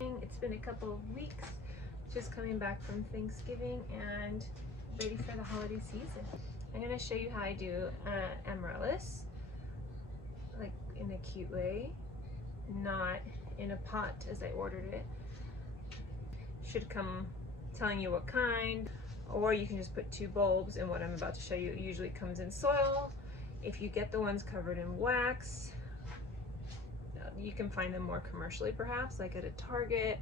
It's been a couple of weeks, just coming back from Thanksgiving and ready for the holiday season. I'm going to show you how I do Amaryllis, like in a cute way, not in a pot as I ordered it. Should come telling you what kind, or you can just put 2 bulbs, and what I'm about to show you usually comes in soil. If you get the ones covered in wax, you can find them more commercially perhaps, like at a Target,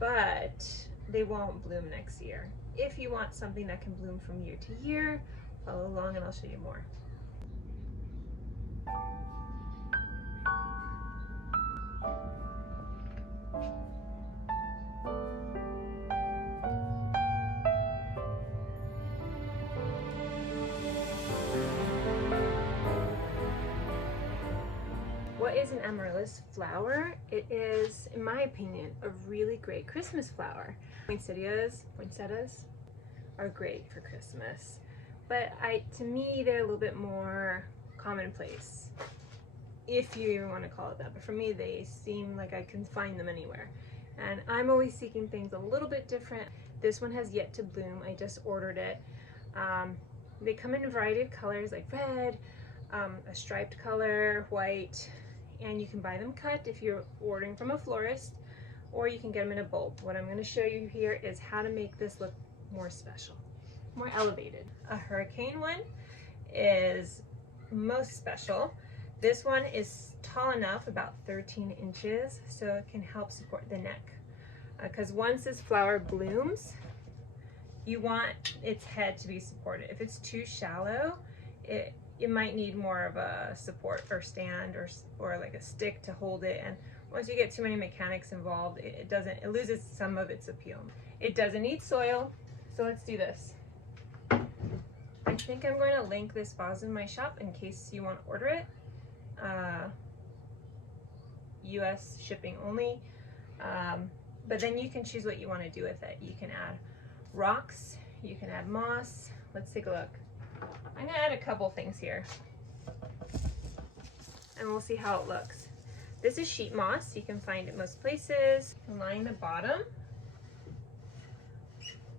but they won't bloom next year. If you want something that can bloom from year to year, follow along and I'll show you more. What is an amaryllis flower? It is, in my opinion, a really great Christmas flower. Poinsettias are great for Christmas, but to me, they're a little bit more commonplace, if you even want to call it that. But for me, they seem like I can find them anywhere. And I'm always seeking things a little bit different. This one has yet to bloom. I just ordered it. They come in a variety of colors, like red, a striped color, white, and you can buy them cut if you're ordering from a florist, or you can get them in a bulb. What I'm going to show you here is how to make this look more special, more elevated. A hurricane one is most special. This one is tall enough, about 13 inches, so it can help support the neck. Because once this flower blooms, you want its head to be supported. If it's too shallow, it might need more of a support or stand or like a stick to hold it, and once you get too many mechanics involved, it loses some of its appeal. It doesn't need soil, so let's do this. I think I'm going to link this vase in my shop in case you want to order it. US shipping only, but then you can choose what you want to do with it. You can add rocks, you can add moss. Let's take a look. I'm going to add a couple things here, and we'll see how it looks. This is sheet moss. You can find it most places. Line the bottom.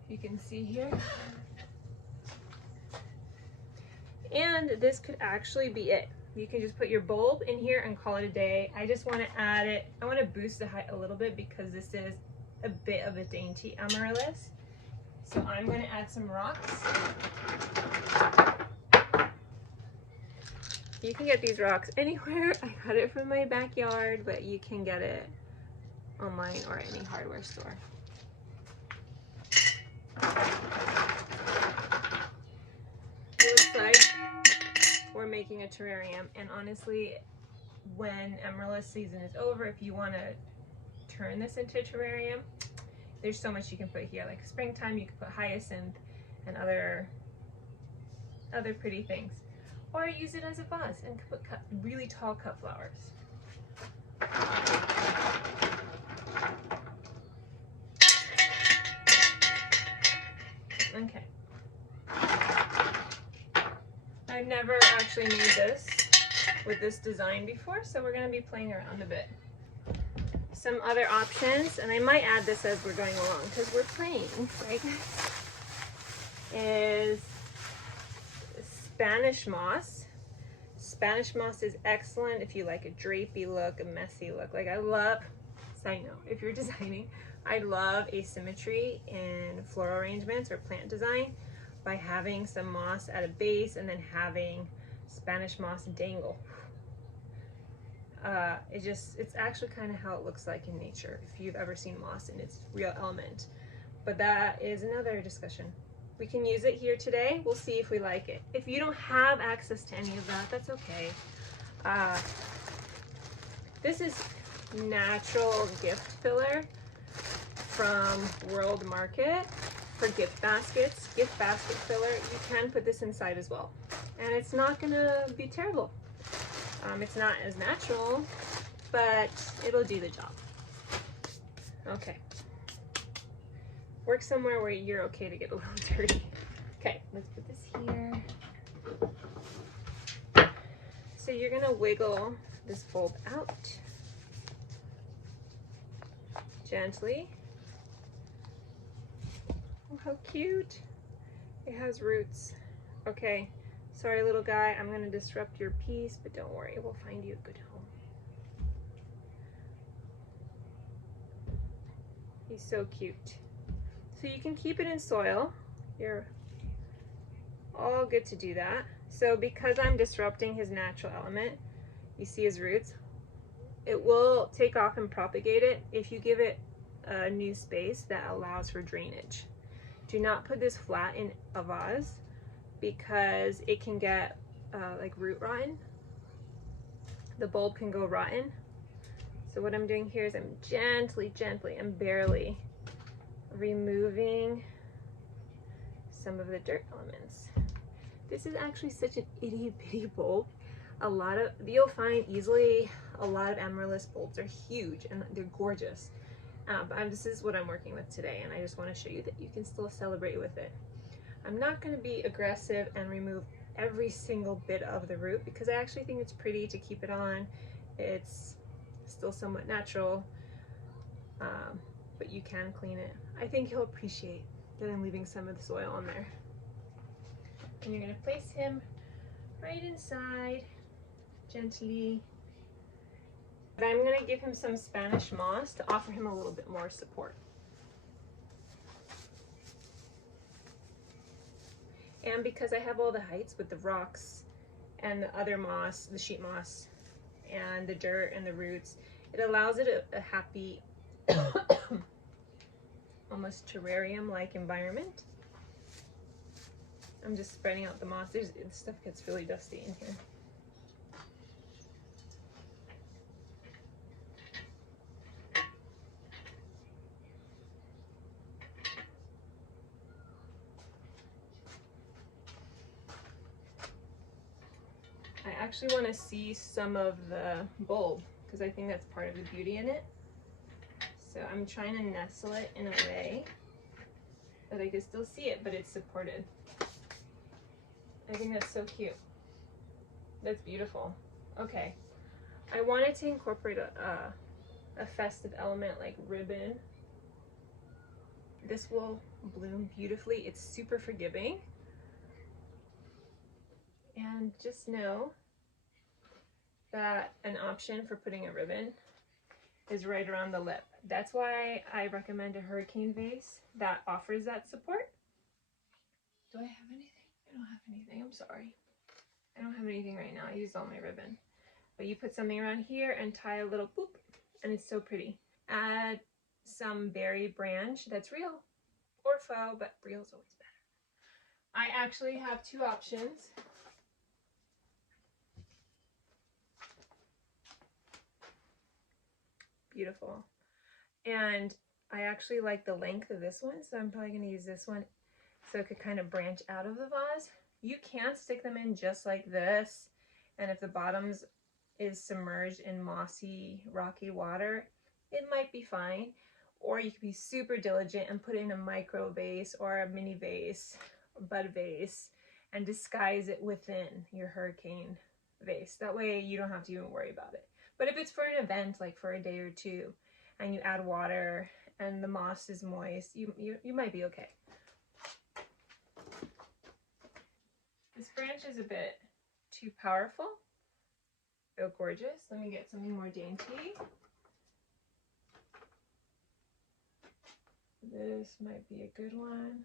You can see here. And this could actually be it. You can just put your bulb in here and call it a day. I just want to add it. I want to boost the height a little bit because this is a bit of a dainty amaryllis. So I'm going to add some rocks. You can get these rocks anywhere. I got it from my backyard, but you can get it online or any hardware store. It looks like we're making a terrarium, and honestly, when amaryllis season is over, if you want to turn this into a terrarium, there's so much you can put here. Like springtime, you can put hyacinth and other pretty things. Or use it as a vase and put really tall cut flowers. Okay. I've never actually made this with this design before, so we're going to be playing around a bit. Some other options, and I might add this as we're going along because we're playing, right? Is Spanish moss. Spanish moss is excellent if you like a drapey look, a messy look. Like I love, side note, if you're designing, I love asymmetry in floral arrangements or plant design by having some moss at a base and then having Spanish moss dangle. It's actually kind of how it looks like in nature if you've ever seen moss in its real element. But that is another discussion. We can use it here today. We'll see if we like it. If you don't have access to any of that, that's okay. This is natural gift filler from World Market for gift baskets. Gift basket filler, you can put this inside as well. And it's not gonna be terrible. It's not as natural, but it'll do the job. Okay. Work somewhere where you're okay to get a little dirty. Okay, let's put this here. So you're gonna wiggle this bulb out. gently. Oh, how cute. It has roots. Okay, sorry little guy, I'm gonna disrupt your peace, but don't worry, we'll find you a good home. He's so cute. So you can keep it in soil. You're all good to do that. So because I'm disrupting his natural element, you see his roots, it will take off and propagate it if you give it a new space that allows for drainage. Do not put this flat in a vase because it can get like root rotten. The bulb can go rotten. So what I'm doing here is I'm gently and barely removing some of the dirt elements. This is actually such an itty bitty bulb. You'll find easily a lot of Amaryllis bulbs are huge and they're gorgeous. But this is what I'm working with today, and I just want to show you that you can still celebrate with it. I'm not going to be aggressive and remove every single bit of the root because I actually think it's pretty to keep it on. It's still somewhat natural, but you can clean it. I think he'll appreciate that I'm leaving some of the soil on there. And you're going to place him right inside, gently. But I'm going to give him some Spanish moss to offer him a little bit more support. And because I have all the heights with the rocks and the other moss, the sheet moss, and the dirt and the roots, it allows it a happy, almost terrarium-like environment. I'm just spreading out the moss. This stuff gets really dusty in here. I actually want to see some of the bulb because I think that's part of the beauty in it. So I'm trying to nestle it in a way that I can still see it, but it's supported. I think that's so cute. That's beautiful. Okay, I wanted to incorporate a festive element like ribbon. This will bloom beautifully. It's super forgiving. And just know that an option for putting a ribbon is right around the lip. That's why I recommend a hurricane vase that offers that support. Do I have anything? I don't have anything, I'm sorry. I don't have anything right now, I used all my ribbon. But you put something around here and tie a little boop, and it's so pretty. Add some berry branch that's real or faux, but real is always better. I actually have two options. Beautiful. And I actually like the length of this one, so I'm probably going to use this one so it could kind of branch out of the vase. You can stick them in just like this, and if the bottoms is submerged in mossy, rocky water, it might be fine. Or you could be super diligent and put it in a micro vase or a mini vase, or bud vase, and disguise it within your hurricane vase. That way you don't have to even worry about it. But if it's for an event, like for a day or two, and you add water and the moss is moist, you might be okay. This branch is a bit too powerful. So gorgeous. Let me get something more dainty. This might be a good one.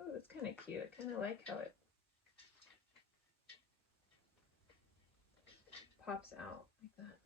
Oh, that's kind of cute. I kind of like how it pops out like that.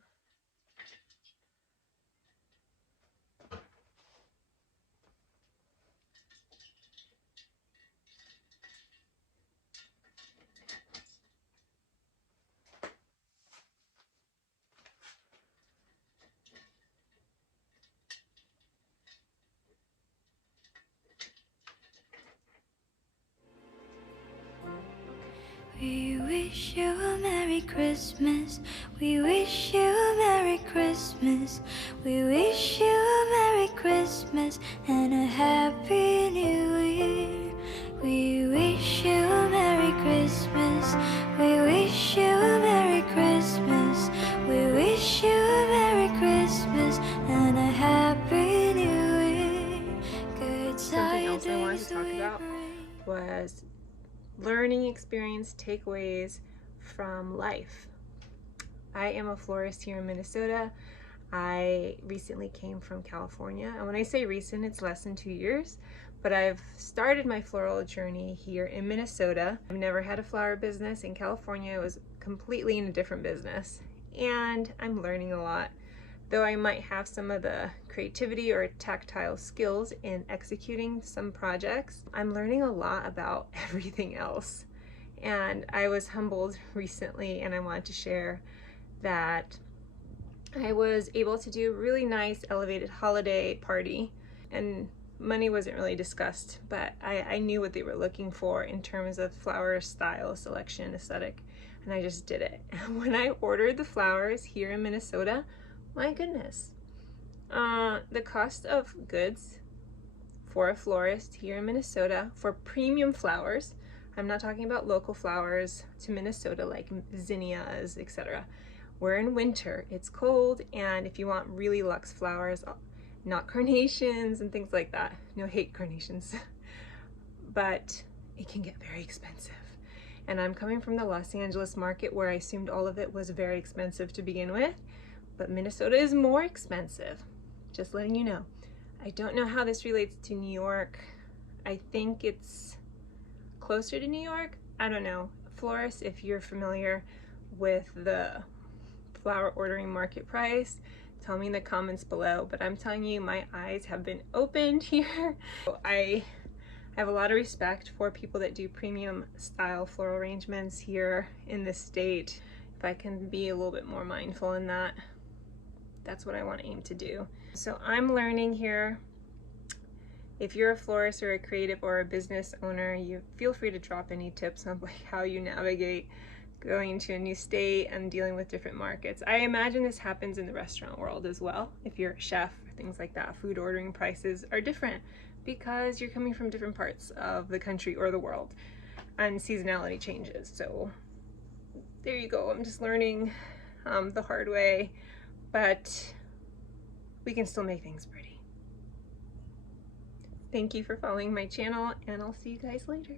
We wish you a Merry Christmas. We wish you a Merry Christmas. We wish you a Merry Christmas and a Happy New Year. We wish you a Merry Christmas. We wish you a Merry Christmas. experience takeaways from life. I am a florist here in Minnesota. I recently came from California, and when I say recent, it's less than 2 years, but I've started my floral journey here in Minnesota. I've never had a flower business in California. It was completely in a different business, and I'm learning a lot. Though I might have some of the creativity or tactile skills in executing some projects, I'm learning a lot about everything else. And I was humbled recently, and I wanted to share that I was able to do a really nice elevated holiday party, and money wasn't really discussed, but I knew what they were looking for in terms of flower style, selection, aesthetic, and I just did it. When I ordered the flowers here in Minnesota, my goodness, the cost of goods for a florist here in Minnesota for premium flowers, I'm not talking about local flowers to Minnesota like zinnias, etc. We're in winter, it's cold, and if you want really luxe flowers, not carnations and things like that, no hate carnations, but it can get very expensive. And I'm coming from the Los Angeles market where I assumed all of it was very expensive to begin with, but Minnesota is more expensive, just letting you know. I don't know how this relates to New York. I think it's closer to New York. I don't know. Florists, if you're familiar with the flower ordering market price, tell me in the comments below, but I'm telling you, my eyes have been opened here. I have a lot of respect for people that do premium style floral arrangements here in this state. If I can be a little bit more mindful in that, that's what I want to aim to do. So I'm learning here. If you're a florist or a creative or a business owner, you feel free to drop any tips on like how you navigate going to a new state and dealing with different markets. I imagine this happens in the restaurant world as well. If you're a chef or things like that, food ordering prices are different because you're coming from different parts of the country or the world, and seasonality changes. So there you go. I'm just learning the hard way, but we can still make things pretty. Thank you for following my channel, and I'll see you guys later.